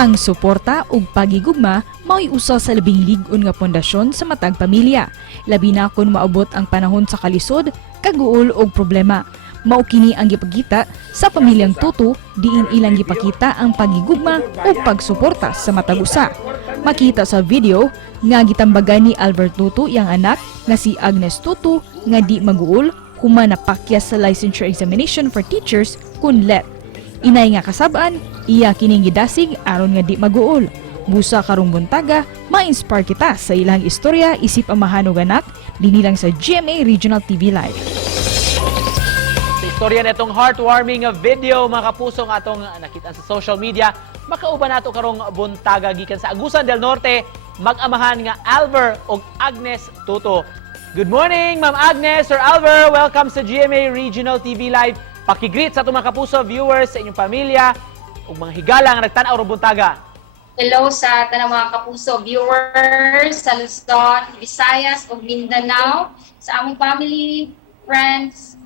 Ang suporta ug pagigugma mao'y usa sa labing lig-on nga pundasyon sa matag pamilya, labi na kun maabot ang panahon sa kalisod, kaguol ug problema. Mao kini ang gipakita sa pamilyang Tutu diin ilang gipakita ang pagigugma ug pagsuporta sa matag usa. Makita sa video nga gitambagan ni Albert Tutu iyang anak nga si Agnes Tutu nga di maguol human napakyas sa licensure examination for teachers kun LET. Inay nga kasab-an, iya kining gidasig aron nga di maguol. Busa karong buntaga, ma-inspire kita sa ilang istorya isip ang mahanog anak, dinilang sa GMA Regional TV Live. Sa istorya na itong heartwarming video, mga kapusong atong nakita sa social media, makauban nato karong buntaga gikan sa Agusan del Norte, mag-amahan nga Alver ug Agnes Tutu. Good morning, Ma'am Agnes or Alver. Welcome sa GMA Regional TV Live. Pakigreet sa itong mga kapuso viewers sa inyong pamilya ug mga higala nga nagtan-aw ro buntaga. Hello sa tanang mga kapuso viewers sa Luzon, Visayas ug Mindanao, sa among family, friends,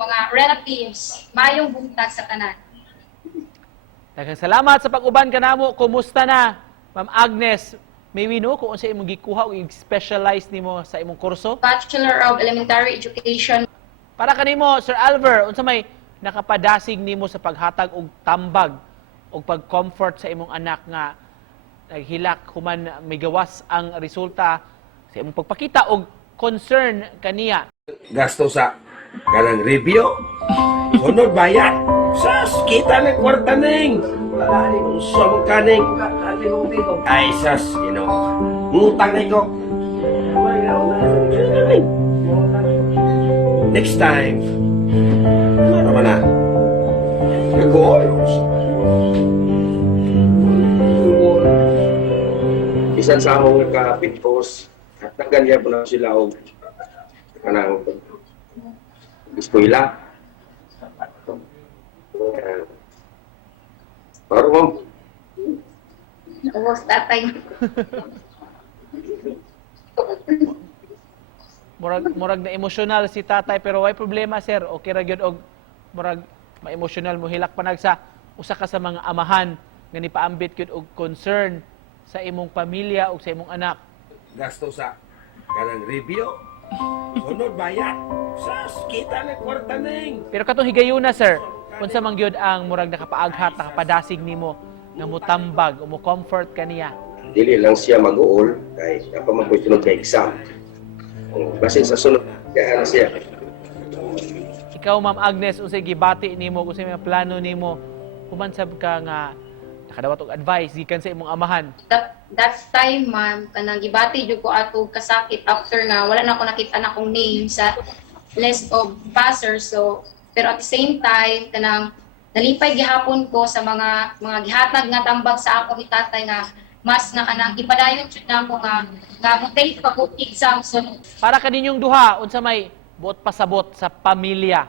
mga relatives. Mayong buntag sa tanan. Daghang salamat sa pag-uban kanamo. Kumusta na, Ma'am Agnes? May we know kung unsa imong gikuha ug specialize nimo sa imong kurso? Bachelor of Elementary Education. Para kanimo, Sir Alver, unsa may nakapadasig nimo sa paghatag og tambag og pag-comfort sa imong anak nga naghilak human may gawas ang resulta sa imong pagpakita og concern kaniya. Gasto sa kanang review, sunod bayad, sas, kita na kwarta ning, usam kaning, ay sas, ngutang na ko. Next time, ano naman na, nag-ooyos. Isan sa among nagka-pitpos, at nagganyan po na sila o kanang eskwela. Paro mo. Ubos tatay. Murag na emosyonal si tatay pero way problema sir. Okay ra gyud og murag ma-emosyonal mo hilak panag sa usa ka sa mga amahan nga nipaambit gyud og concern sa imong pamilya ug sa imong anak. Gasto sa kanang review, sunod bayad, sas, kita na kwarta ning. Pero katong higayuna sir, unsa man gyud ang murag nakapaaghat nakapadasig nimo nga motambag o mo comfort kaniya? Dili lang siya mag-uol, kay napaman po sunod kay exam. Basin sa sunod, kaya na siya. Ikaw, Ma'am Agnes, unsay gibati nimo, unsay mga plano nimo, human sab ka nga nakadawat og advice gikan sa imong amahan? That time, ma'am, kanang gibati jud ko ato kasakit after nga wala na ako nakita na akong name sa list of passers. So, pero at the same time, kanang nalipay gihapon ko sa mga gihatag nga tambag sa ako ni tatay nga mas na kanang ipadayon jud na ako nga mo-take pa ko exam sunod. Para kaninyong duha, unsa may buot pasabot sa pamilya?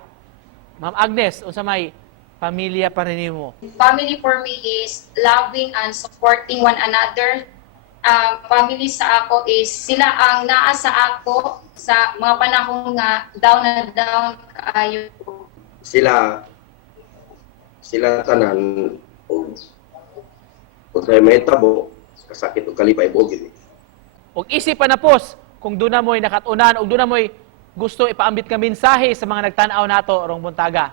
Ma'am Agnes, unsa may pamilya pa rin nimo? Family for me is loving and supporting one another. Family sa ako is sila ang naa sa ako sa mga panahon nga down na down kaayo ko. Sila tanan, kung tayo may tabo, kasakit o kalipay bogid. Og isip pa na pos, kung doon na mo'y nakatunan, o doon na mo'y gusto ipaambit ka mensahe sa mga nagtanaw nato rong buntaga.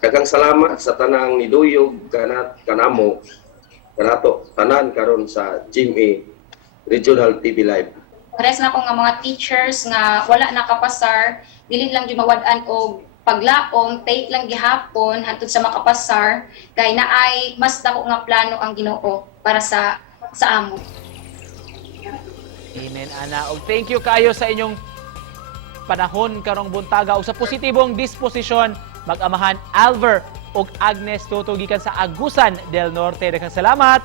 Daghang salamat sa tanang niduyog kanamo kanato tanan karon sa GMA Regional TV Live. Pares na ko nga mga teachers nga wala nakapasar, dili lang gyud mawad-an og paglaom, take lang gihapon hantud sa makapasar kay naay mas dako nga plano ang Ginoo para sa amo. Amen, Ana. Og thank you kayo sa inyong panahon karong buntaga o sa positibong disposisyon mag-amahan Alver ug Agnes Tutu gikan sa Agusan del Norte. Daghang salamat.